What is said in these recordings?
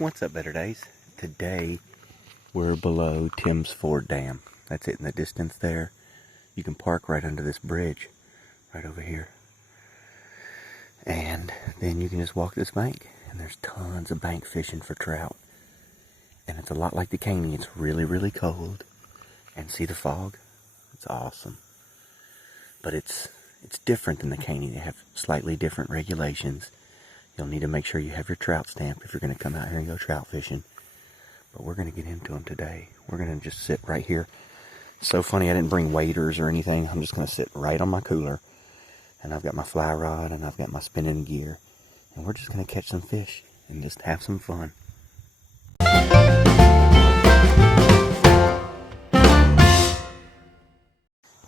What's up, Better Days? Today we're below Tim's Ford Dam. That's it in the distance there. You can park right under this bridge right over here. And then you can just walk this bank, and there's tons of bank fishing for trout. And it's a lot like the Caney. It's really, really cold. And see the fog? It's awesome. But it's different than the Caney. They have slightly different regulations. You'll need to make sure you have your trout stamp if you're going to come out here and go trout fishing. But we're going to get into them today. We're going to just sit right here. So funny, I didn't bring waders or anything. I'm just going to sit right on my cooler. And I've got my fly rod and I've got my spinning gear. And we're just going to catch some fish and just have some fun.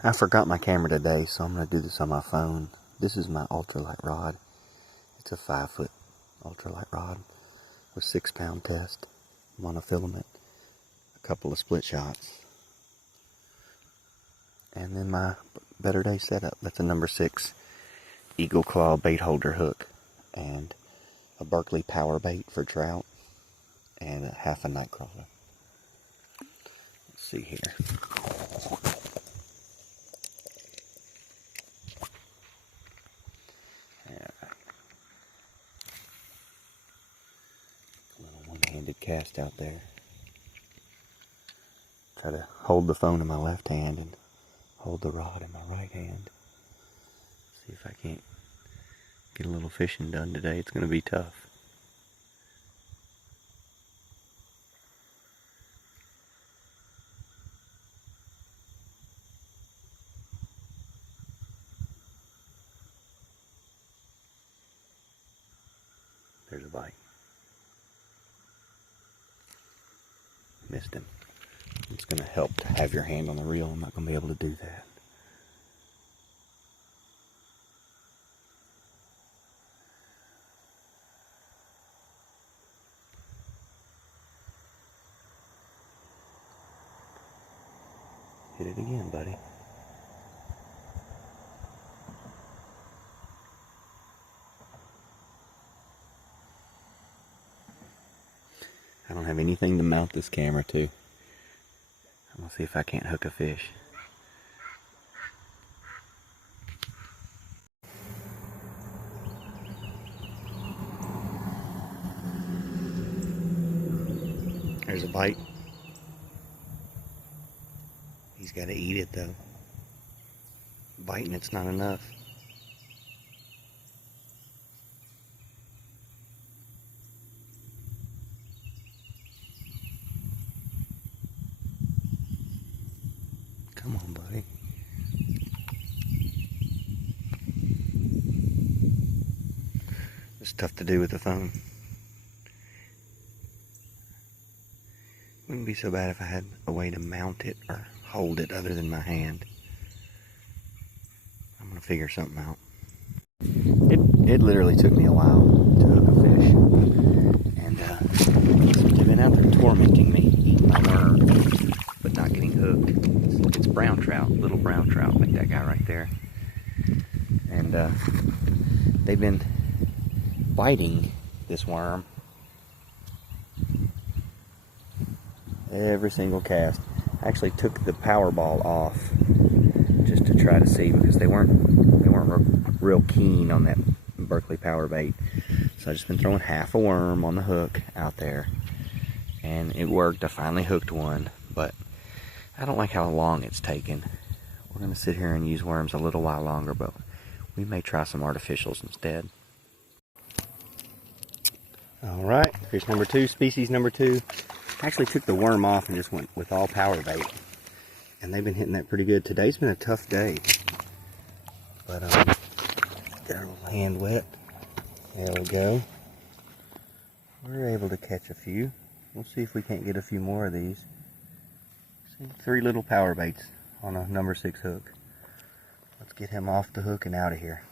I forgot my camera today, so I'm going to do this on my phone. This is my ultralight rod. It's a 5-foot ultralight rod with 6-pound test, monofilament, a couple of split shots. And then my Better Day setup. That's a number 6 Eagle Claw bait holder hook and a Berkley power bait for trout and a half a night crawler. Let's see here. One-handed cast out there. Try to hold the phone in my left hand and hold the rod in my right hand. See if I can't get a little fishing done today. It's going to be tough. There's a bite. Missed him. It's going to help to have your hand on the reel. I'm not going to be able to do that. Hit it again, buddy. I don't have anything to mount this camera to. I'm going to see if I can't hook a fish. There's a bite. He's got to eat it though. Biting it's not enough. Come on, buddy. It's tough to do with the phone. Wouldn't be so bad if I had a way to mount it or hold it other than my hand. I'm gonna figure something out. It literally took me a while to hook a fish. And they've been out there tormenting me, eating my worm, but not getting hooked. It's brown trout, little brown trout, like that guy right there. And they've been biting this worm every single cast. I actually took the power ball off just to try to see, because they weren't real keen on that Berkley power bait. So I've just been throwing half a worm on the hook out there, and it worked. I finally hooked one, but I don't like how long it's taken. We're going to sit here and use worms a little while longer, but we may try some artificials instead. Alright, fish number 2, species number 2. I actually took the worm off and just went with all power bait. And they've been hitting that pretty good. Today's been a tough day. But, get our little hand wet. There we go. We're able to catch a few. We'll see if we can't get a few more of these. See, 3 little power baits on a number 6 hook. Let's get him off the hook and out of here.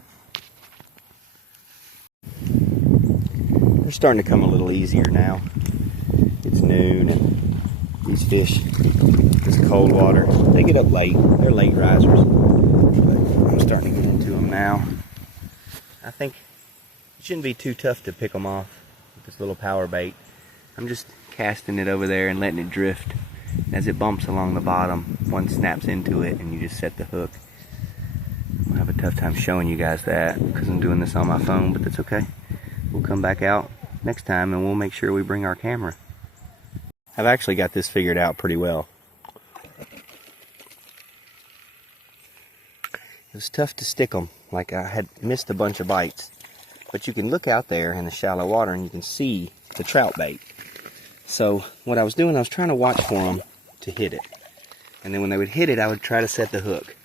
They're starting to come a little easier now. It's noon and these fish, this cold water, they get up late. They're late risers. But I'm starting to get into them now. I think it shouldn't be too tough to pick them off with this little power bait. I'm just casting it over there and letting it drift. As it bumps along the bottom, one snaps into it and you just set the hook. I'll have a tough time showing you guys that because I'm doing this on my phone, but that's okay. We'll come back out next time and we'll make sure we bring our camera. I've actually got this figured out pretty well. It was tough to stick them, like I had missed a bunch of bites. But you can look out there in the shallow water and you can see the trout bait. So what I was doing, I was trying to watch for them to hit it. And then when they would hit it, I would try to set the hook.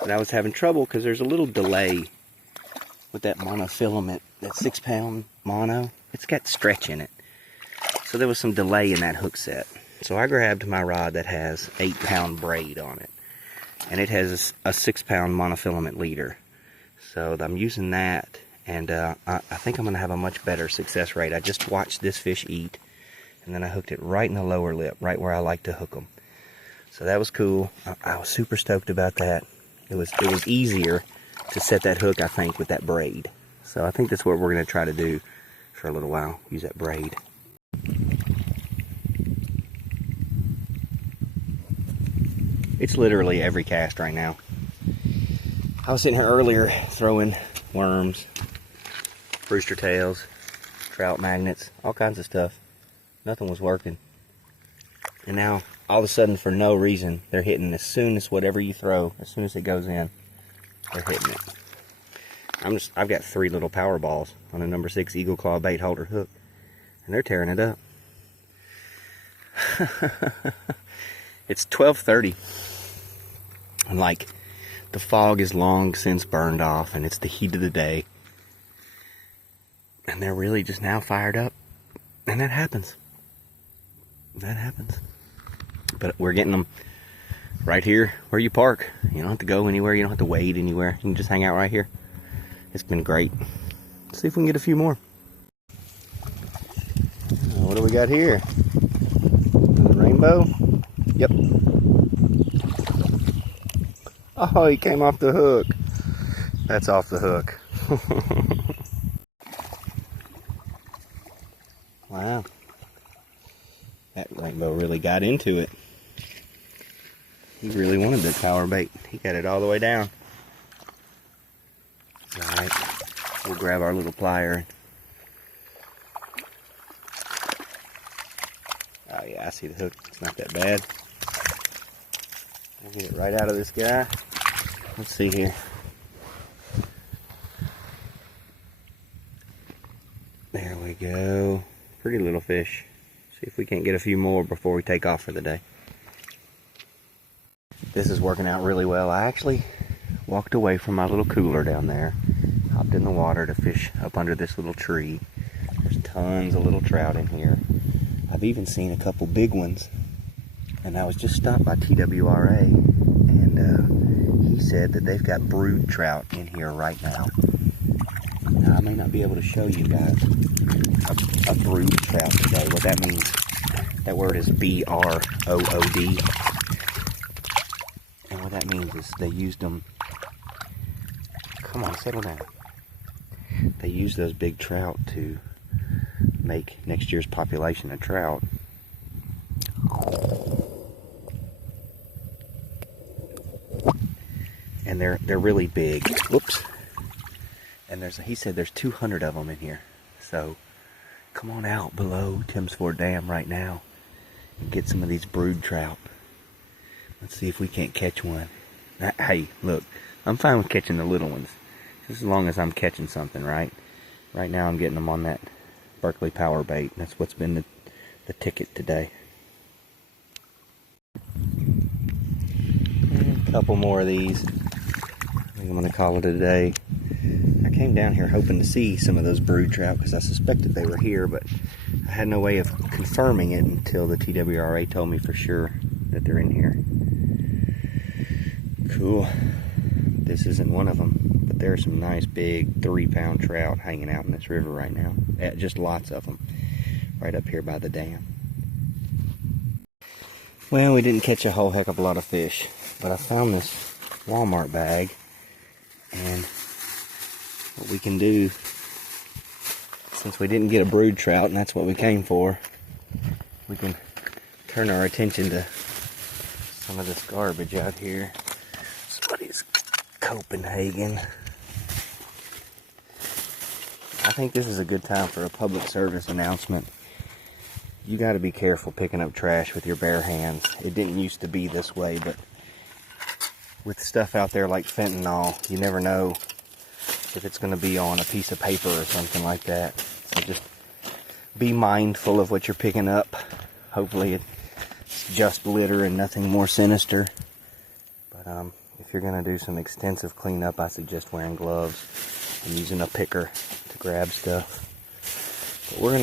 But I was having trouble because there's a little delay with that monofilament, that 6-pound mono. It's got stretch in it. So there was some delay in that hook set. So I grabbed my rod that has 8-pound braid on it. And it has a 6-pound monofilament leader. So I'm using that, and I think I'm going to have a much better success rate. I just watched this fish eat, and then I hooked it right in the lower lip, right where I like to hook them. So that was cool. I was super stoked about that. It was easier to set that hook, I think, with that braid. So I think that's what we're going to try to do for a little while, use that braid. It's literally every cast right now. I was sitting here earlier throwing worms, rooster tails, trout magnets, all kinds of stuff. Nothing was working. And now, all of a sudden, for no reason, they're hitting as soon as whatever you throw, as soon as it goes in, they're hitting it. I've got 3 little power balls on a number 6 Eagle Claw bait holder hook, and they're tearing it up. It's 12:30, and like the fog is long since burned off, and it's the heat of the day, and they're really just now fired up, and that happens. That happens. But we're getting them right here where you park. You don't have to go anywhere. You don't have to wait anywhere. You can just hang out right here. It's been great. Let's see if we can get a few more. What do we got here? Another rainbow? Yep. Oh, he came off the hook. That's off the hook. Wow. That rainbow really got into it. He really wanted the tower bait. He got it all the way down. Alright, we'll grab our little plier. Oh yeah, I see the hook. It's not that bad. I'll get it right out of this guy. Let's see here. There we go. Pretty little fish. See if we can't get a few more before we take off for the day. This is working out really well. I actually walked away from my little cooler down there, hopped in the water to fish up under this little tree. There's tons of little trout in here. I've even seen a couple big ones. And I was just stopped by TWRA, and he said that they've got brood trout in here right now. Now, I may not be able to show you guys a brood trout today. What that means, that word is BROOD. And what that means is they used them, come on, settle down. They used those big trout to make next year's population of trout. And they're really big. Whoops. And he said there's 200 of them in here. So come on out below Tim's Ford Dam right now and get some of these brood trout. Let's see if we can't catch one. Hey, look, I'm fine with catching the little ones, just as long as I'm catching something, right? Right now I'm getting them on that Berkeley power bait. That's what's been the ticket today. And a couple more of these. I think I'm going to call it a day. I came down here hoping to see some of those brood trout because I suspected they were here, but I had no way of confirming it until the TWRA told me for sure that they're in here. Cool. This isn't one of them, but there are some nice big 3-pound trout hanging out in this river right now. Just lots of them right up here by the dam. Well, we didn't catch a whole heck of a lot of fish, but I found this Walmart bag, and what we can do, since we didn't get a brood trout, and that's what we came for, we can turn our attention to some of this garbage out here. Somebody's Copenhagen. I think this is a good time for a public service announcement. You got to be careful picking up trash with your bare hands. It didn't used to be this way, but with stuff out there like fentanyl, you never know if it's going to be on a piece of paper or something like that. So just be mindful of what you're picking up. Hopefully it's just litter and nothing more sinister. But if you're going to do some extensive cleanup, I suggest wearing gloves and using a picker to grab stuff. But we're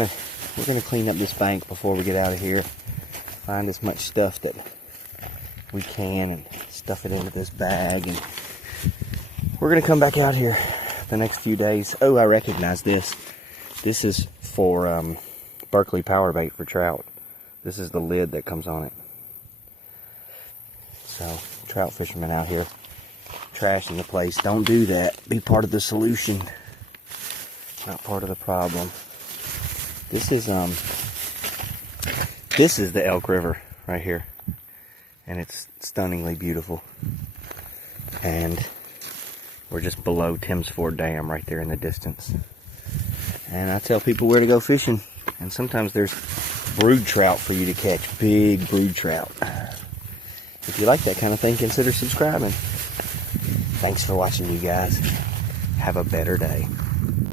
gonna clean up this bank before we get out of here. Find as much stuff that we can and stuff it into this bag, and we're gonna come back out here the next few days. Oh, I recognize this. This is for Berkeley power bait for trout. This is the lid that comes on it. So, trout fishermen out here trashing the place. Don't do that. Be part of the solution, not part of the problem. This is the Elk River right here, and it's stunningly beautiful. And we're just below Tim's Ford Dam right there in the distance. And I tell people where to go fishing, and sometimes there's brood trout for you to catch, big brood trout. If you like that kind of thing, consider subscribing. Thanks for watching, you guys. Have a better day.